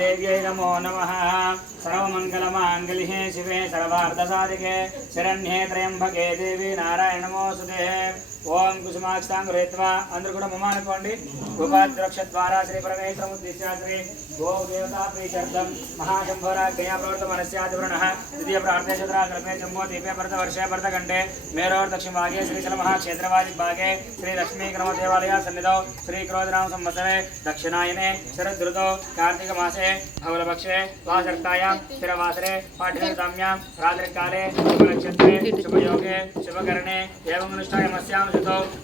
देव्यै नमो नमः। सर्वमङ्गलमाङ्गल्ये शिवे सर्वार्थसाधिके शरण्ये त्र्यम्बके देवी नारायण नमोस्तुते। ओम कुसुमाक्षतां गृहीत्वा अंदर కూడా మమానుకోండి। ఉపాధ్యక్ష ద్వారా శ్రీ పరమేశ్వరముద్దిశ్య శ్రీ గో దేవతా ప్రీత్యర్థం మహాశంభోరాజ్ఞయా ప్రవర్త మనస్యాదివృణః ద్వితీయ ప్రార్థేశద్రా కల్పే జంబో దీపే భరత వర్షే భరత గంటే మేరోర్ దక్షిణ భాగే శ్రీశైల మహాక్షేత్రవాది భాగే శ్రీ లక్ష్మీ క్రమ దేవాలయ సన్నిధౌ శ్రీ క్రోధనామ సంవత్సరే దక్షిణాయనే శరదృతౌ కార్తీక మాసే భవలపక్షే వాసర్తాయాం స్థిరవాసరే పాఠ్యతామ్యాం రాత్రికాలే శుభనక్షత్రే శుభయోగే శుభకరణే ఏవం అనుష్ఠాయమస్యాం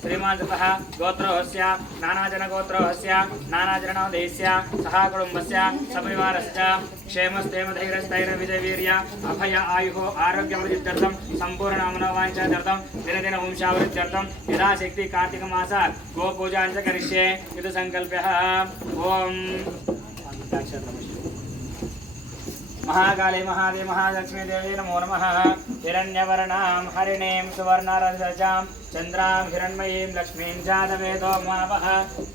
श्रीमांसतः गोत्रोहस्य नानाजनगोत्रोहस्य नानाजनदेहस्य सह कुटुम्बस्य सपरिवारस्य क्षेमस्थैर्यस्थैर्यविजयवीर्य अभय आयुः आरोग्यवृद्ध्यर्थं सम्पूर्णमनोवाञ्छार्थं दिनदिन वंशावृद्ध्यर्थं यथाशक्ति कार्तिकमास गोपूजां च करिष्ये इति सङ्कल्प्यः। ओम महाकाले महादेव महालक्ष्मी देवी नमो नमः। हिरण्यवर्णां हरिणीं सुवर्णरजतां चन्द्रां हिरण्मयीं लक्ष्मीं जातवेदो मावः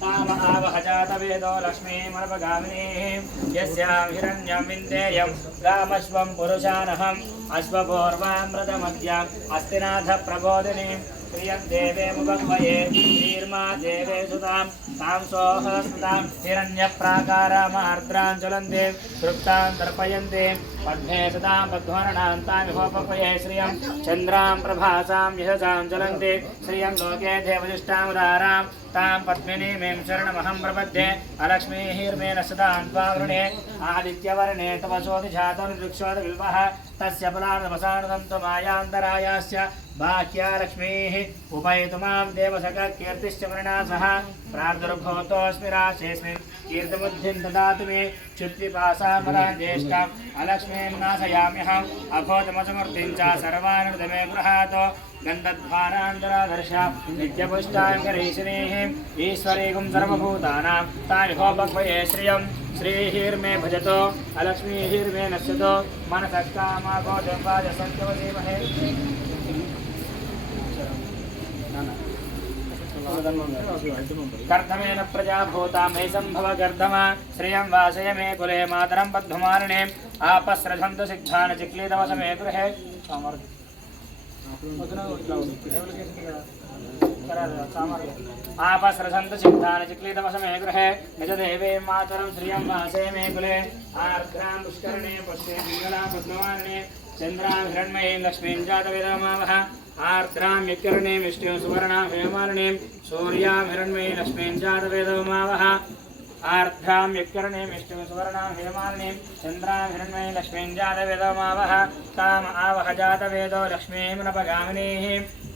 ताम आवह जातवेदो लक्ष्मीमर्पगामिनीं यस्यां हिरण्यं विन्देयं रामश्वं पुरुषानहम् अश्वपूर्वामृतमद्याम् अस्तिनाथ प्रबोधिनीं प्रियं देवे मुखमये श्रीर्मा देवे सुतां तां सोह सुतां हिरण्यप्राकारामार्द्रां ज्वलन्ते तृप्तां तर्पयन्ते पद्मे सदां पद्मवर्णां तां विभोपये श्रियं चन्द्रां प्रभासां यशसां ज्वलन्ते श्रियं लोके देवजिष्ठामुदारां तां पद्मिनीं शरणमहं प्रपद्ये अलक्ष्मीर्मेण सदां त्वावृणे आदित्यवर्णे तपसोऽधिजातोऽनुदृक्षोऽविल्पः तस्य फलार्धवसानदं त्वमायान्तरायास्य बाह्या लक्ष्मीः उपैतु मां देवसखकीर्तिश्च वर्णासः प्रार्दुर्भूतोऽस्मि राशेऽस्मिन् कीर्तिबुद्धिं ददातु मे क्षुद्विपासामलां ज्येष्ठाम् अलक्ष्मीं नाशयाम्यहम् अभूतमसमृद्धिं च सर्वानुर्दमे गृहातो गन्धद्वारान्तराधर्ष नित्यपुष्टाङ्गरीशिनीः ईश्वरीगुं सर्वभूतानां तामिहोपक्वये श्रियं श्रीर्मे भजतो अलक्ष्मीर्मे नश्यतो मनसः कामागो देवाय सत्यवधीमहे। कर्दमेन प्रजा भूता मे संभव गर्दमा श्रियं वासय मे कुले मातरं पद्ममालिनीं आपस्रजन्तु सिद्धान् चिक्लीतवस मे गृहे। आपस्रजन्तु सिद्धान् चिक्लीतवस मे गृहे निजदेवे मातरं श्रियं वासय मे कुले आर्द्रां पुष्करणे पुष्पे पिङ्गलां पद्ममालिनीं चन्द्रां हिरण्मयीं लक्ष्मीं जातवेदमावः आर्द्रां यत्कर्णीं विष्णुं सुवर्णां हेमालिनीं सूर्यां हिरण्मयीं लक्ष्मीं जातवेदमावः आर्द्रां यत्कर्णीं विष्णुं सुवर्णां हेमालिनीं चन्द्रां हिरण्मयीं लक्ष्मीं जातवेदमावः ताम आवह जातवेदो लक्ष्मीं नपगामिनीः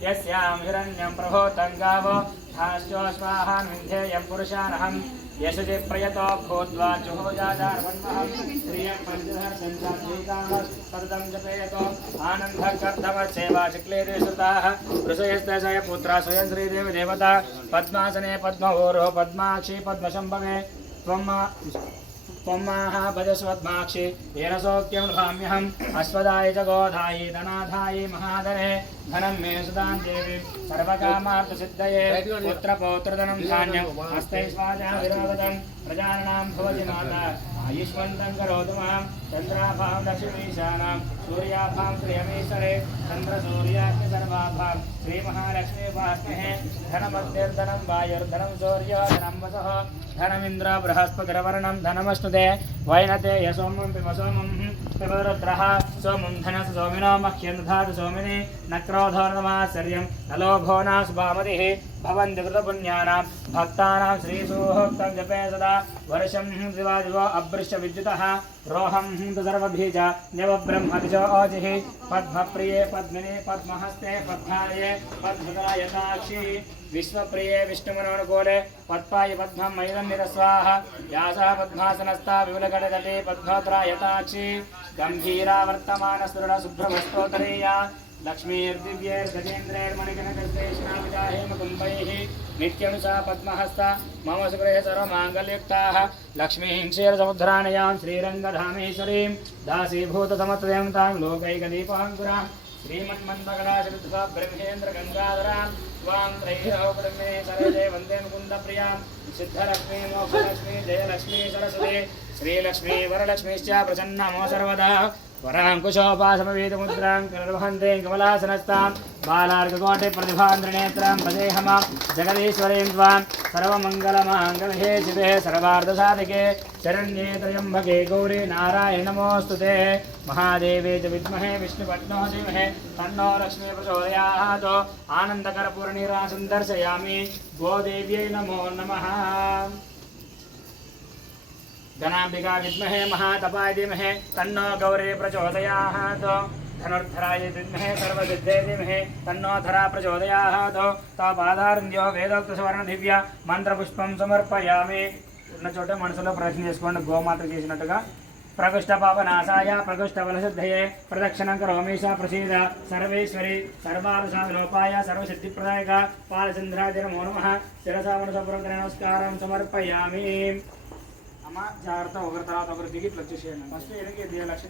यस्यां हिरण्यं प्रभोतं गावो धाश्चो स्वाहान् विन्ध्येयं पुरुषानहम् यशजे प्रयतो भूत्वा जुहोजादार्वन्महं श्रियं पञ्चधर सञ्चारीकामः सततं जपेयतो आनन्दकर्तवसेवा चिक्लेदे श्रुताः वृषयस्तशय पुत्रा स्वयं श्रीदेवी देवता पद्मासने पद्महोरो पद्माक्षी पद्मशम्भवे त्वम्माः भजस्वद्माक्षि येन सौख्यं लभाम्यहम् अश्वदाय च गोधायि धनाधायि महाधने धनं मे सुदां देवी सर्वकामार्थसिद्धये पुत्रपौत्रधनं धान्यं हस्तैश्वाजा विरोधतं प्रजानां भवति माता आयुष्मन्तं करोतु मां चन्द्राभां दक्षिणीशानां सूर्याभां श्रियमीश्वरे चन्द्रसूर्याग्नि सर्वाभां श्रीमहालक्ष्मी वास्महे धनमध्यर्धनं वायुर्धनं सूर्यो धनं वसः धनमिन्द्र बृहस्पतिर्वर्णं धनमश्नुते वैनते यशोमं पिबसोमं पिबरुद्रः सोमं धनस सोमिनो मह्यं दधातु सोमिनि न क्रोधो न मात्सर्यं न लोभो न शुभामतिः भवन्ति कृतपुण्यानां भक्तानां श्रीसूक्तं जपे सदा वर्षं दिवादिवो अभृश्य विद्युतः रोहं सर्वबीज नवब्रह्मतिजो ओजिः पद्मप्रिये पद्मिने पद्महस्ते पद्मालये पद्मदायताक्षी विश्वप्रिये विष्णुमनोनुकूले पद्माय पद्मं मयिनं निरस्वाहा यासा पद्मासनस्था विपुलगणतटे पद्मोत्रायताक्षी गम्भीरा वर्तमानस्तुरणशुभ्रमस्तोत्तरीया लक्ष्मीर्दिव्यैर्गजेन्द्रैर्मणिकनकस्तेषणाविजाहेमकुम्भैः नित्यं सा पद्महस्ता मम सुगृहे सर्वमाङ्गल्युक्ताः लक्ष्मीं क्षीरसमुद्राणयां श्रीरङ्गधामेश्वरीं दासीभूतसमत्वयं तां लोकैकदीपाङ्कुरां श्रीमन्मन्मकटाश्रित्वा ब्रह्मेन्द्रगङ्गाधरां त्वां त्रैरौपदमे सरोजे वन्दे मुकुन्दप्रियां सिद्धलक्ष्मी मोक्षलक्ष्मी जयलक्ष्मी सरस्वती श्रीलक्ष्मी वरलक्ष्मीश्च प्रसन्नमो सर्वदा वराङ्कुशोपासमवेदमुद्रां निर्वहन्ते कमलासनस्तां बालार्ककोटि प्रतिभान्द्रनेत्रां भजेहमां जगदीश्वरीं त्वां सर्वमङ्गलमाङ्गल्ये शिवे सर्वार्धसाधिके शरण्ये त्र्यम्बके गौरी नारायण नमोऽस्तु ते महादेवे च विद्महे विष्णुपत्नो धीमहि तन्नो लक्ष्मी प्रचोदयात् आनन्दकर्पूरनिरासं दर्शयामि गोदेव्यै नमो नमः गणाम्बिका विद्महे महातपाय धीमहि तन्नो गौरी प्रचोदयात् धनुर्धराय विद्महे सर्वसिद्धे धीमहि तन्नो धरा प्रचोदयात् तापादारण्यो वेदोक्तसुवर्ण दिव्य మంత్రపుష్పం సమర్పయామి ఉన్న చోట మనసులో ప్రదక్షిణ చేసుకోండి గోమాత చేసినట్టుగా ప్రకృష్ట పాపనాశాయ ప్రకృష్ట బలసిద్ధయే ప్రదక్షిణం కరోమీశ ప్రసీద సర్వేశ్వరి సర్వార్థసాధనోపాయ సర్వసిద్ధిప్రదాయక పాలచంద్రాయ నమో నమః శిరసా మనసపూర్వక నమస్కారం సమర్పయామి అమ్మ జాగ్రత్త ఒకరి తర్వాత ఒకరు దిగి ఇట్లా వచ్చేసేయండి ఫస్ట్ ఎనకి లక్ష